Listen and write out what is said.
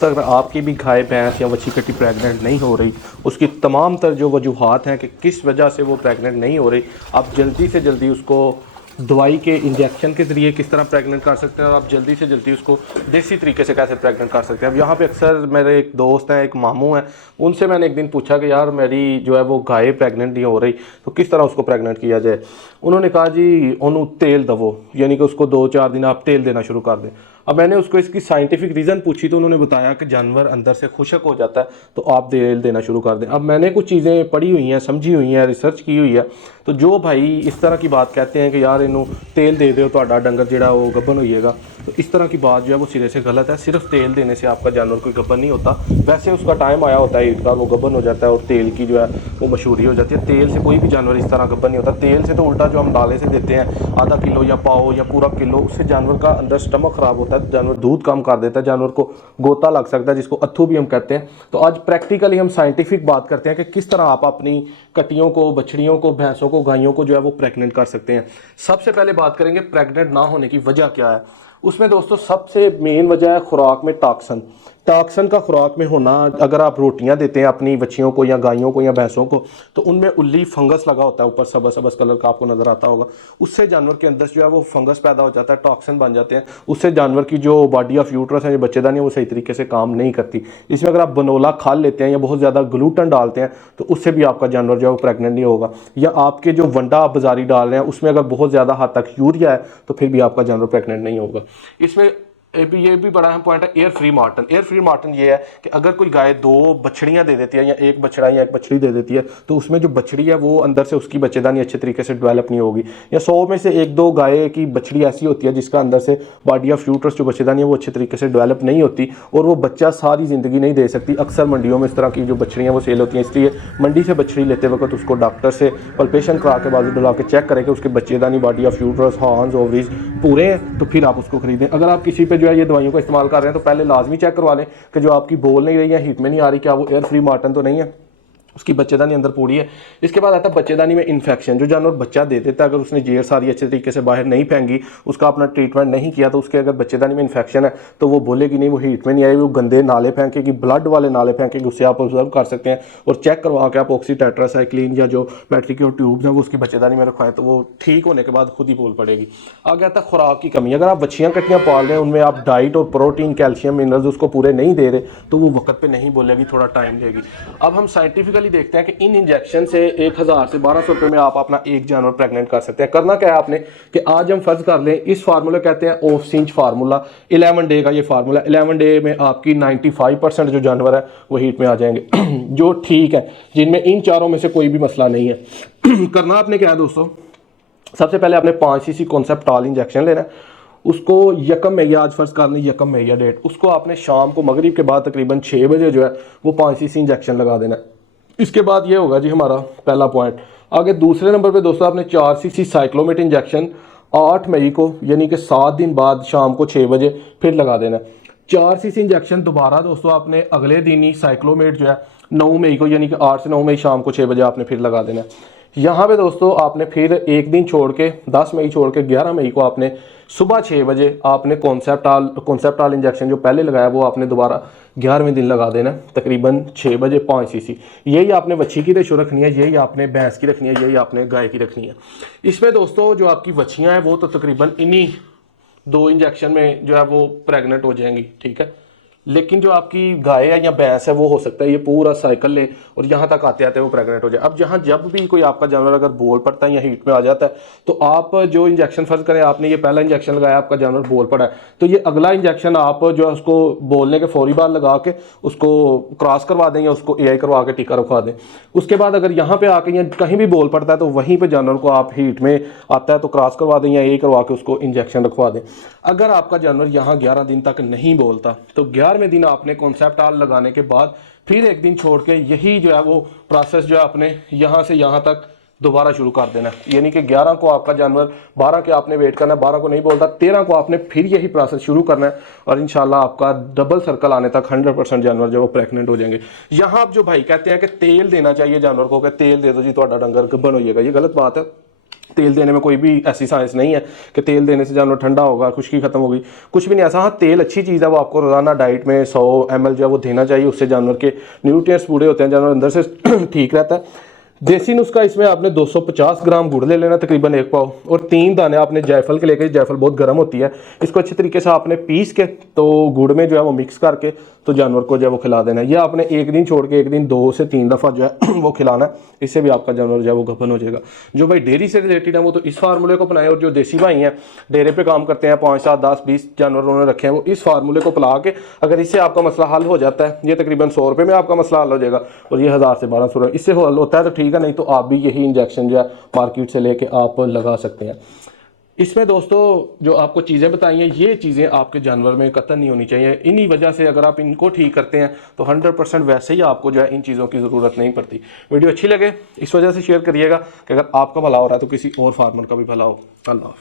अगर आपकी भी गाय भैंस या बच्ची कटी प्रेग्नेंट नहीं हो रही, उसकी तमाम तर जो वजूहात हैं कि किस वजह से वो प्रेग्नेंट नहीं हो रही, आप जल्दी से जल्दी उसको दवाई के इंजेक्शन के ज़रिए किस तरह प्रेग्नेंट कर सकते हैं और आप जल्दी से जल्दी उसको देसी तरीके से कैसे प्रेग्नेंट कर सकते हैं। अब यहाँ पे अक्सर मेरे एक दोस्त हैं, एक मामू हैं, उनसे मैंने एक दिन पूछा कि यार मेरी जो है वो गाय प्रेग्नेंट नहीं हो रही, तो किस तरह उसको प्रेग्नेंट किया जाए। उन्होंने कहा जी उन्होंने तेल दवो, यानी कि उसको 2-4 दिन आप तेल देना शुरू कर दें। अब मैंने उसको इसकी साइंटिफिक रीज़न पूछी तो उन्होंने बताया कि जानवर अंदर से खुशक हो जाता है तो आप तेल देना शुरू कर दें। अब मैंने कुछ चीज़ें पढ़ी हुई हैं, समझी हुई हैं, रिसर्च की हुई है, तो जो भाई इस तरह की बात कहते हैं कि यार इन्हों तेल दे दो तो डंगर जो वो गब्बन होइएगा, तो इस तरह की बात जो है वो सिरे से गलत है। सिर्फ तेल देने से आपका जानवर कोई गब्बन नहीं होता। वैसे उसका टाइम आया होता है ईद का, वो गब्बन हो जाता है और तेल की जो है वो मशहूरी हो जाती है। तेल से कोई भी जानवर इस तरह गब्बन नहीं होता। तेल से तो उल्टा जो हम डाले से देते हैं आधा किलो या पाव या पूरा किलो, उससे जानवर का अंदर स्टमक ख़राब होता है, जानवर दूध कम कर देता है, जानवर को गोता लग सकता है जिसको अत्थू भी हम कहते हैं। तो आज प्रैक्टिकली हम साइंटिफिक बात करते हैं कि किस तरह आप अपनी कटियों को, बछड़ियों को, भैंसों को, गायों को जो है वो प्रेग्नेंट कर सकते हैं। सबसे पहले बात करेंगे प्रेग्नेंट ना होने की वजह क्या है। उसमें दोस्तों सबसे मेन वजह है खुराक में टॉक्सन। टॉक्सन का खुराक में होना, अगर आप रोटियां देते हैं अपनी बच्चियों को या गायों को या भैंसों को, तो उनमें उल्ली फंगस लगा होता है ऊपर, सबस सबस कलर का आपको नजर आता होगा। उससे जानवर के अंदर जो है वो फंगस पैदा हो जाता है, टॉक्सिन बन जाते हैं। उससे जानवर की जो बॉडी ऑफ यूट्रस है, जो बच्चेदानी है, वो सही तरीके से काम नहीं करती। इसमें अगर आप बनोला खाल लेते हैं या बहुत ज़्यादा ग्लूटन डालते हैं तो उससे भी आपका जानवर जो है वो प्रेग्नेंट नहीं होगा। या आपके जो वंडा आप बाजारी डाल रहे हैं उसमें अगर बहुत ज़्यादा हद तक यूरिया है तो फिर भी आपका जानवर प्रेग्नेंट नहीं होगा। इसमें ये भी बड़ा अहम पॉइंट है air free Marton. Air free Marton ये है कि अगर कोई गाय 2 बछड़ियां दे देती है या एक बछड़ा या एक बछड़ी दे देती है तो उसमें जो बछड़ी है वो अंदर से उसकी बच्चेदानी अच्छे तरीके से डेवलप नहीं होगी। या 100 में से 1-2 गाय की बछड़ी ऐसी होती है जिसका अंदर से बॉडी ऑफ यूट्रस जो बच्चेदानी है वो अच्छे तरीके से डेवलप नहीं होती और वो बच्चा सारी ज़िंदगी नहीं दे सकती। अक्सर मंडियों में इस तरह की जो बछड़ियाँ वो सेल होती हैं, इसलिए मंडी से बछड़ी लेते वक्त उसको डॉक्टर से पल्पेशन करा के बाजू डला के चेक करें कि उसके बच्चेदानी, body of uterus, horns, ovaries पूरे हैं, तो फिर आप उसको खरीदें। अगर आप किसी पे जो है ये दवाइयों का इस्तेमाल कर रहे हैं तो पहले लाजमी चेक करवा लें कि जो आपकी बोल नहीं रही है, हीट में नहीं आ रही, क्या वो एयर फ्री मार्टन तो नहीं है, उसकी बच्चेदानी अंदर पूरी है। इसके बाद आता है बच्चेदानी में इन्फेक्शन। जो जानवर बच्चा दे देता है, अगर उसने जेर सारी अच्छे तरीके से बाहर नहीं फेंकी, उसका अपना ट्रीटमेंट नहीं किया, तो उसके अगर बच्चेदानी में इन्फेक्शन है तो वो बोलेगी नहीं, वो हीट में नहीं आएगी, वो गंदे नाले फेंकेगी, ब्लड वाले नाले फेंकेगी। उससे आप ऑब्जर्व कर सकते हैं और चेक करवा के आप ऑक्सी टेट्रासाइक्लिन या जो बैटरी के ट्यूब्स हैं वो उसकी बच्चेदानी में रखवाएं, तो वो ठीक होने के बाद खुद ही बोल पड़ेगी। आगे आता है खुराक की कमी। अगर आप बच्चियाँ कटियाँ पाल रहे हैं, उनमें आप डाइट और प्रोटीन, कैल्शियम, मिनरल्स उसको पूरे नहीं दे रहे तो वो वक्त पे नहीं बोलेगी, थोड़ा टाइम लेगी। अब हम साइंटिफिकली देखते हैं कि इन इंजेक्शन से 1000 से 1200 रुपये में आप अपना एक जानवर प्रेग्नेंट कर सकते हैं। करना क्या है आपने कि आज हम फर्ज कर लें, इस फार्मूला कहते हैं ऑफ सिंच फार्मूला, 11 डे का ये फार्मूला। 11 डे में आपकी 95% जो जानवर है वो हीट में आ जाएंगे जो ठीक है, जिनमें इन चारों में से कोई भी मसला नहीं है। करना आपने क्या है दोस्तों, सबसे पहले आपने 5 cc कॉन्सेप्टॉल इंजेक्शन लेना है। उसको यकम मैया, आज फर्ज कर लें यकम मैया डेट, उसको आपने शाम को मगरिब के बाद तकरीबन 6 बजे जो है वो 5 cc इंजेक्शन लगा देना है। इसके बाद ये होगा जी हमारा पहला पॉइंट। आगे दूसरे नंबर पे दोस्तों आपने 4 cc साइक्लोमेट इंजेक्शन 8 मई को, यानी कि 7 दिन बाद शाम को 6 बजे फिर लगा देना है। 4 cc इंजेक्शन दोबारा दोस्तों आपने अगले दिन ही साइक्लोमेट जो है 9 मई को, यानी कि 8 से 9 मई शाम को 6 बजे आपने फिर लगा देना है। यहाँ पे दोस्तों आपने फिर एक दिन छोड़ के 10 मई छोड़ के 11 मई को आपने सुबह 6 बजे आपने कॉन्सेप्टॉल इंजेक्शन जो पहले लगाया वो आपने दोबारा 11वें दिन लगा देना तकरीबन 6 बजे 5 cc। यही आपने बच्ची की रेशो रखनी है, यही आपने भैंस की रखनी है, यही आपने गाय की रखनी है। इसमें दोस्तों जो आपकी बच्चियाँ हैं वो तो तकरीबन इन्हीं 2 इंजेक्शन में जो है वो प्रेग्नेंट हो जाएंगी, ठीक है। लेकिन जो आपकी गाय है या भैंस है वो हो सकता है ये पूरा साइकिल ले और यहाँ तक आते आते वो प्रेग्नेंट हो जाए। अब जहाँ जब भी कोई आपका जानवर अगर बोल पड़ता है या हीट में आ जाता है तो आप जो इंजेक्शन फर्ज करें, आपने ये पहला इंजेक्शन लगाया, आपका जानवर बोल पड़ा है, तो ये अगला इंजेक्शन आप जो है उसको बोलने के फौरी बाद लगा के उसको क्रॉस करवा दें या उसको AI करवा के टीका रखवा दें। उसके बाद अगर यहाँ पे आके या कहीं भी बोल पड़ता है तो वहीं पर जानवर को आप हीट में आता है तो क्रॉस करवा दें या AI करवा के उसको इंजेक्शन रखवा दें। अगर आपका जानवर यहाँ 11 दिन तक नहीं बोलता तो 11वें दिन आपने कॉन्सेप्टॉल लगाने के बाद फिर एक दिन छोड़ के यही जो है वो प्रोसेस जो है आपने यहाँ से यहाँ तक दोबारा शुरू कर देना है। यानी कि 11 को आपका जानवर, 12 के आपने वेट करना है, 12 को नहीं बोलता, 13 को आपने फिर यही प्रोसेस शुरू करना है और इंशाल्लाह आपका डबल सर्कल आने तक 100% जानवर जो वो प्रेग्नेंट हो जाएंगे। यहाँ आप जो भाई कहते हैं कि तेल देना चाहिए जानवर को, कि तेल दे दो जी थोड़ा डंगर गब्बन होइएगा, ये गलत बात है। तेल देने में कोई भी ऐसी साइंस नहीं है कि तेल देने से जानवर ठंडा होगा, खुश्की खत्म होगी, कुछ भी नहीं ऐसा। हाँ, तेल अच्छी चीज़ है, वो आपको रोज़ाना डाइट में 100 ml जो है वो देना चाहिए, उससे जानवर के न्यूट्रिएंट्स पूरे होते हैं, जानवर अंदर से ठीक रहता है। देसी नुस्खा इसमें आपने 250 ग्राम गुड़ ले लेना, तकरीबन 1 पाव, और 3 दाने आपने जायफल के लेके, जायफल बहुत गर्म होती है, इसको अच्छी तरीके से आपने पीस के तो गुड़ में जो है वो मिक्स करके तो जानवर को जो है वो खिला देना है। ये आपने एक दिन छोड़ के एक दिन 2 से 3 दफ़ा जो है वो खिलाना है, इससे भी आपका जानवर जो है वो गपन हो जाएगा। जो भाई डेयरी से रिलेटेड है वो तो इस फार्मूले को अपनाएं, और जो देसी भाई हैं डेरे पे काम करते हैं, 5, 7, 10, 20 जानवर उन्होंने रखे हैं, वो इस फार्मूले को अपना के अगर इससे आपका मसला हल हो जाता है, ये तकरीबन 100 रुपये में आपका मसला हल हो जाएगा, और ये 1000 से 1200 रुपये इससे हल होता है तो ठीक है, नहीं तो आप भी यही इंजेक्शन जो है मार्केट से लेके आप लगा सकते हैं। इसमें दोस्तों जो आपको चीज़ें बताई हैं, ये चीज़ें आपके जानवर में कतई नहीं होनी चाहिए। इन्हीं वजह से अगर आप इनको ठीक करते हैं तो 100% वैसे ही आपको जो है इन चीज़ों की ज़रूरत नहीं पड़ती। वीडियो अच्छी लगे इस वजह से शेयर करिएगा कि अगर आपका भला हो रहा है तो किसी और फार्मर का भी भला हो। अल्लाह।